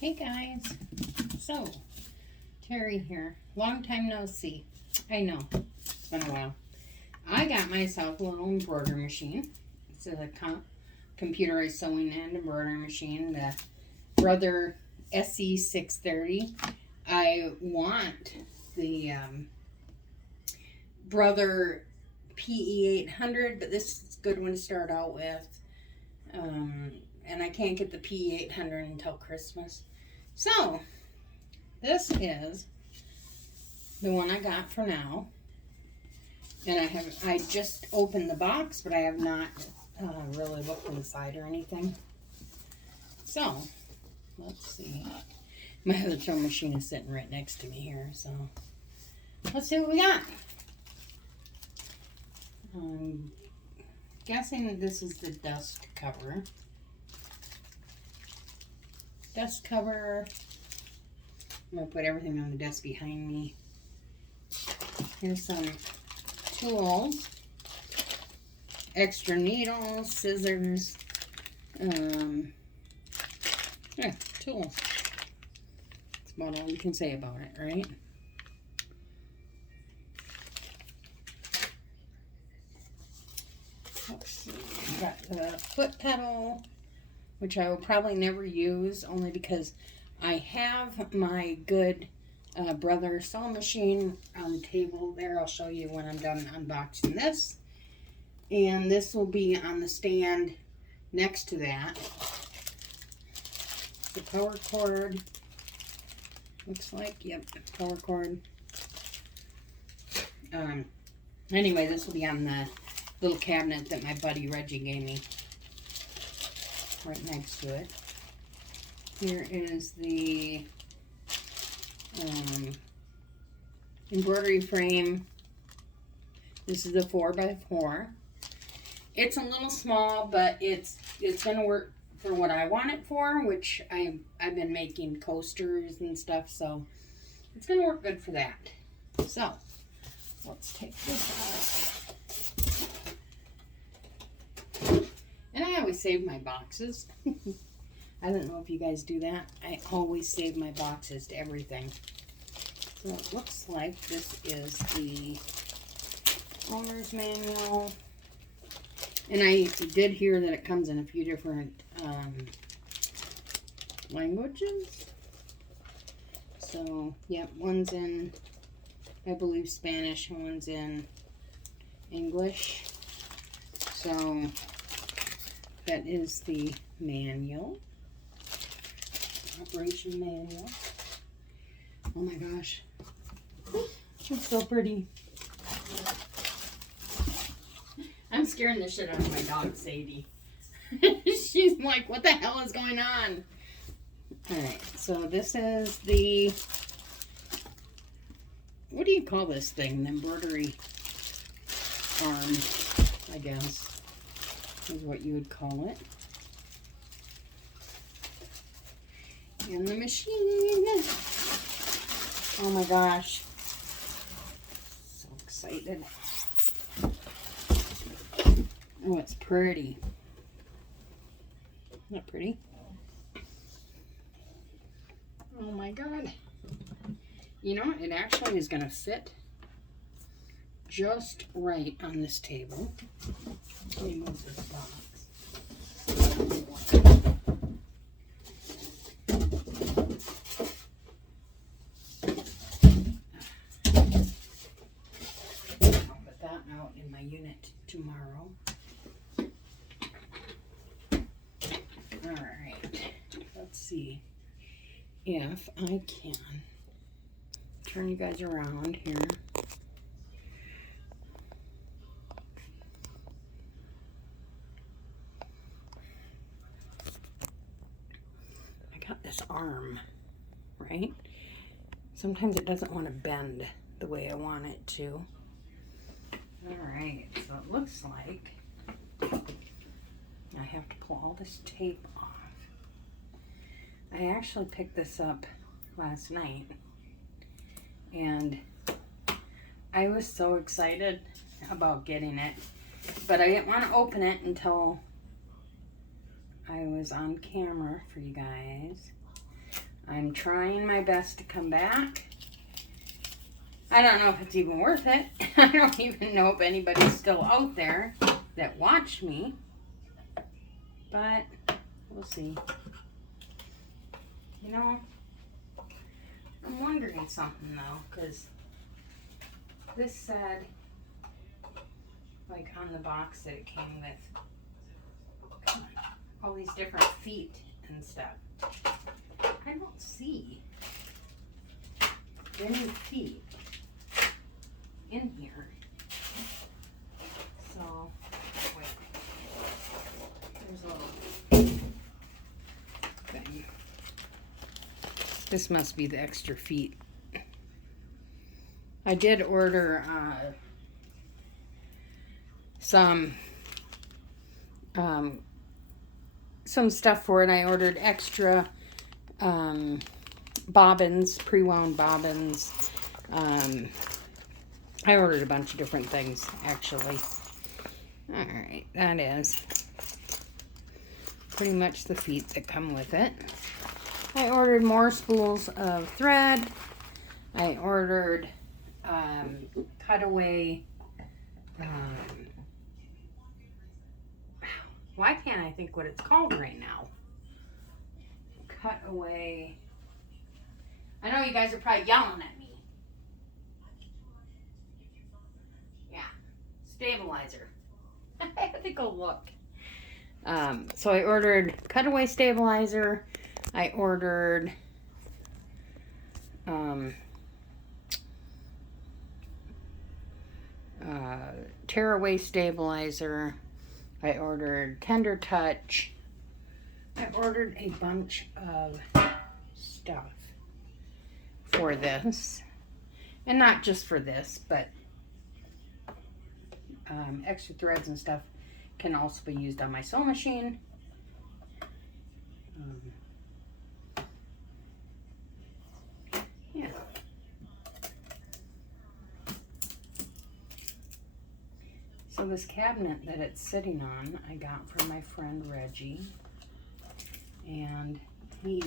Hey guys, so Terry here. Long time no see. I know, it's been a while. I got myself a little embroidery machine. It's a computerized sewing and embroidery machine, the Brother SE630. I want the Brother PE800, but this is a good one to start out with. And I can't get the PE800 until Christmas. So, this is the one I got for now. And I just opened the box, but I have not really looked inside or anything. So, let's see. My other sewing machine is sitting right next to me here, so let's see what we got. I'm guessing this is the dust cover. Dust cover. I'm going to put everything on the desk behind me. Here's some tools. Extra needles, scissors. Yeah, tools. That's about all you can say about it, right? Let's see. We've got the foot pedal, which I will probably never use, only because I have my good Brother sewing machine on the table there. I'll show you when I'm done unboxing this. And this will be on the stand next to that. The power cord. Looks like, yep, power cord. Anyway, this will be on the little cabinet that my buddy Reggie gave me. Right next to it. Here is the embroidery frame. This is the 4x4. It's a little small, but it's gonna work for what I want it for, which I've been making coasters and stuff, so it's gonna work good for that. So let's take this out. And I always save my boxes. I don't know if you guys do that. I always save my boxes to everything. So it looks like this is the owner's manual. And I did hear that it comes in a few different languages. So, yeah, one's in, I believe, Spanish, and one's in English. So that is the manual, operation manual. Oh my gosh, it's so pretty. I'm scaring the shit out of my dog, Sadie. She's like, what the hell is going on? Alright, so this is the, what do you call this thing? The embroidery arm, I guess, is what you would call it. And the machine. Oh my gosh. So excited. Oh, it's pretty. Isn't that pretty? Oh my god. You know, it actually is going to fit just right on this table. Let me move this box. I'll put that out in my unit tomorrow. Alright, let's see if I can turn you guys around here. I got this arm, right? Sometimes it doesn't want to bend the way I want it to. Alright, so it looks like I have to pull all this tape off. I actually picked this up last night, and I was so excited about getting it, but I didn't want to open it until I was on camera for you guys. I'm trying my best to come back. I don't know if it's even worth it. I don't even know if anybody's still out there that watched me. But we'll see. You know, I'm wondering something though, because this said, like on the box that it came with, all these different feet and stuff. I don't see any feet in here. So, wait. There's a little thing. This must be the extra feet. I did order some stuff for it. I ordered extra bobbins, pre-wound bobbins. I ordered a bunch of different things, actually. Alright, that is pretty much the feet that come with it. I ordered more spools of thread. I ordered cutaway. Why can't I think what it's called right now? Cutaway. I know you guys are probably yelling at me. Yeah, stabilizer. I have to go look. So I ordered cutaway stabilizer. I ordered tearaway stabilizer. I ordered tender touch. I ordered a bunch of stuff for this, and not just for this, but extra threads and stuff can also be used on my sewing machine. Yeah. So this cabinet that it's sitting on, I got from my friend Reggie, and he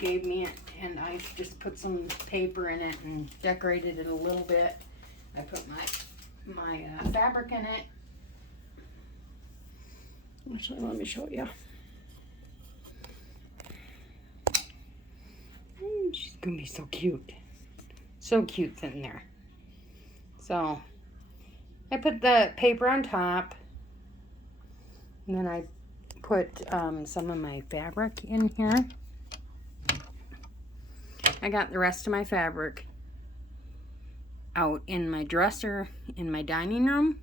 gave me it, and I just put some paper in it and decorated it a little bit. I put my fabric in it. Actually, let me show you. She's gonna be so cute. So cute sitting there. So I put the paper on top, and then I put some of my fabric in here. I got the rest of my fabric out in my dresser in my dining room.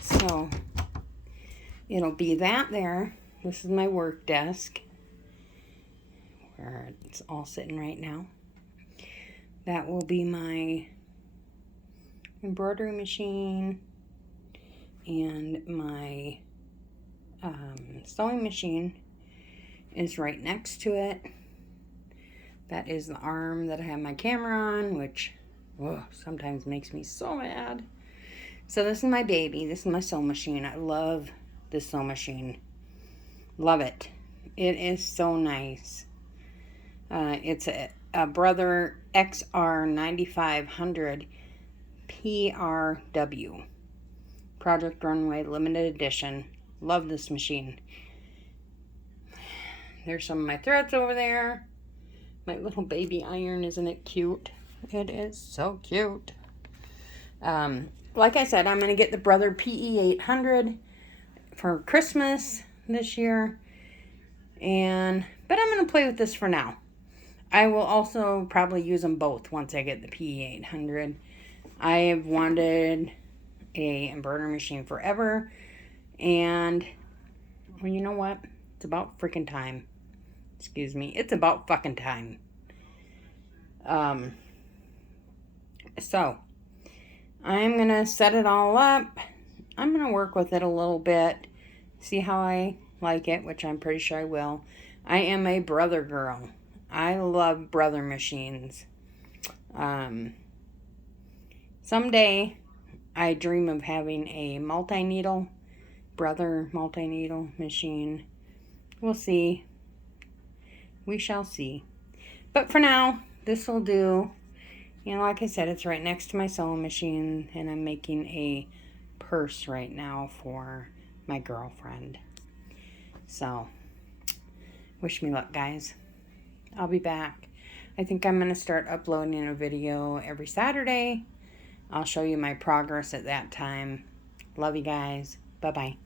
So it'll be that there. This is my work desk where it's all sitting right now. That will be my embroidery machine, and my sewing machine is right next to it. That is the arm that I have my camera on, which sometimes makes me so mad. So this is my baby. This is my sewing machine. I love this sewing machine. Love it. It is so nice. It's a Brother XR 9500 PRW. Project Runway Limited Edition. Love this machine. There's some of my threads over there. My little baby iron, isn't it cute? It is so cute. Like I said, I'm going to get the Brother PE800 for Christmas this year. But I'm going to play with this for now. I will also probably use them both once I get the PE800. I have wanted a embroidery machine forever. And, well, you know what? It's about freaking time. Excuse me. It's about fucking time. So, I'm going to set it all up. I'm going to work with it a little bit. See how I like it, which I'm pretty sure I will. I am a Brother girl. I love Brother machines. Someday, I dream of having a multi-needle Brother multi-needle machine. We'll see. We shall see. But for now, this will do. You know, like I said, it's right next to my sewing machine, and I'm making a purse right now for my girlfriend. So, wish me luck, guys. I'll be back. I think I'm going to start uploading a video every Saturday. I'll show you my progress at that time. Love you guys. Bye-bye.